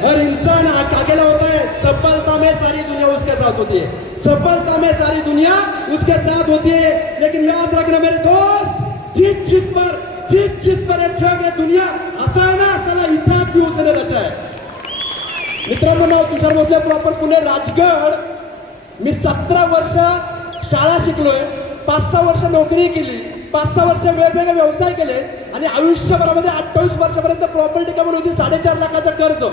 हर इंसान अकेला होता है, सफलता में सारी दुनिया उसके साथ होती है, सफलता में सारी दुनिया उसके साथ होती है। लेकिन याद रखना मेरे दोस्त, जिस चीज पर एक जग है दुनिया हसाना साला इतिहास भी उसने रचा है। मित्रांनो, नाव तुषार भोसले, प्रॉपर पुणे राजगड। मी 17 वर्ष शाळा शिकलोय, 5-6 वर्ष नोकरी केली, 5-6 वर्ष वेगवेगळे व्यवसाय केले आणि आयुष्यभरामध्ये 28 वर्षापर्यंत प्रॉपर्टी कमवली होती 4.5 लाखाचं कर्ज।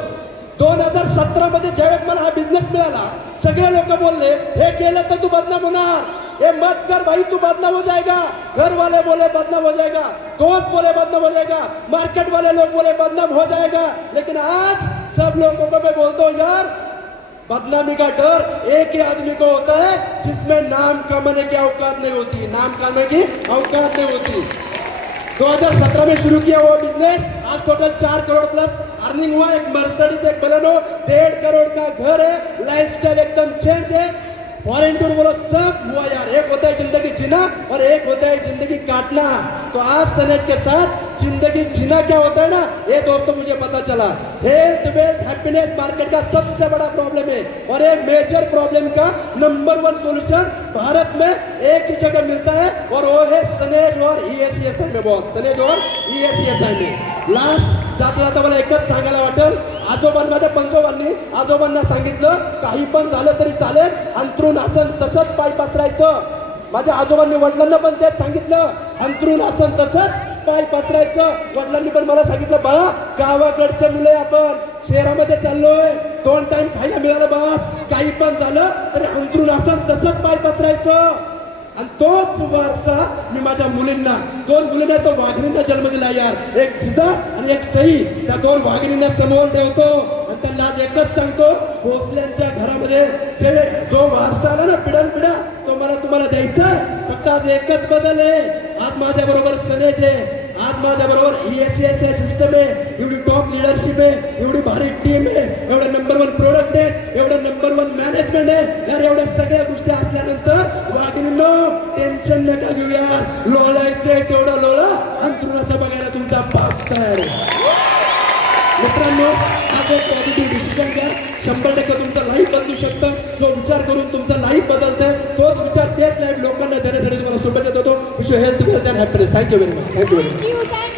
2017 मध्ये ज्यावेळेस मला हा बिझनेस मिळाला, सगळे लोक बोलले हे केलं तर तू बदनाम होणार, ये मत कर भाई तू बदनाम हो जाएगा, घर वाले बोले बदनाम हो जाएगा, दोस्त बोले बदनाम हो जाएगा, मार्केट वाले लोग बोले बदनाम हो जाएगा। लेकिन आज सब लोगों को मैं बोलता हूँ यार, बदनामी का डर एक ही आदमी को होता है जिसमें नाम कमाने की औकात नहीं होती, नाम कमाने की औकात नहीं होती। 2017 में शुरू किया वो बिजनेस, आज टोटल 4 करोड़ प्लस अर्निंग हुआ, एक मर्सिडीज, एक बलेनो, 1.5 करोड़ का घर है, लाइफस्टाइल एकदम चेंज है, फॉरेन टूर बोलो सब हुआ यार। एक होता है जिंदगी जीना और एक होता है जिंदगी काटना। तो आज सनेज के साथ जिंदगी जीना क्या होता है ना, ये दोस्तों मुझे पता चला। हेल्थ, वेल्थ, हैप्पीनेस मार्केट का सबसे बड़ा प्रॉब्लम है और ये मेजर प्रॉब्लम का नंबर 1 सॉल्यूशन भारत में एक ही जगह मिलता है और वो है सनेज और ESESI में बॉस, सनेज और ESESI में। लास्ट जाता मला एकच सांगायला वाटेल, माझ्या पंजोबांनी आजोबांना सांगितलं काही पण झालं तरी चालेल, अंथरूण आसन तसंच पाय पसरायचं। माझ्या आजोबांनी वडिलांना पण तेच सांगितलं, अंथरूण आसन तसंच पाय पसरायचं। वडिलांनी पण मला सांगितलं, बाळा गावाकडचे मुले आपण शहरामध्ये चाललोय, 2 टाइम खायला मिळालं बस, काही पण झालं तरी अंथरूण आसन तसंच पाय पसरायचं। आणि तोच वारसा मी माझ्या मुलींना, 2 मुलींना तो वाघिणींना जन्म दिला यार, एक जिजा आणि एक सई, त्या 2 वाघिणींना समोर ठेवतो आणि त्यांना आज एकच सांगतो, भोसल्यांच्या घरामध्ये जो वारसा आला ना पिढ्यानपिढ्या, तो मला तुम्हाला द्यायचा आहे। फक्त आज एकच बदल आहे, आज माझ्या बरोबर सनेज आहे, आज माझ्या बरोबर ESESI सिस्टम आहे, एवढी टॉप लिडरशिप आहे, एवढी भारी टीम आहे, एवढं नंबर 1 प्रोडक्ट आहे, एवढं नंबर 1 मॅनेजमेंट आहे यार। एवढ्या सगळ्या गोष्टी असल्यानंतर वाघिणींनो टेन्शन नका घेऊ यार, लोळायचंय तेवढं लोळा, अंथरुणाचं बघायला तुमचा बाप तयार आहे। मित्रांनो, आज एक पॉझिटिव्ह डिसिजन घ्या, 100% तुमचं लाईफ बदलू शकतं। जो विचार करून तुमचं लाईफ बदलतंय तोच विचार तेच लाईफ लोकांना देण्यासाठी तुम्हाला शुभेच्छा देतो। Wish you health, wealth and happiness. Thank you very much, thank you very much.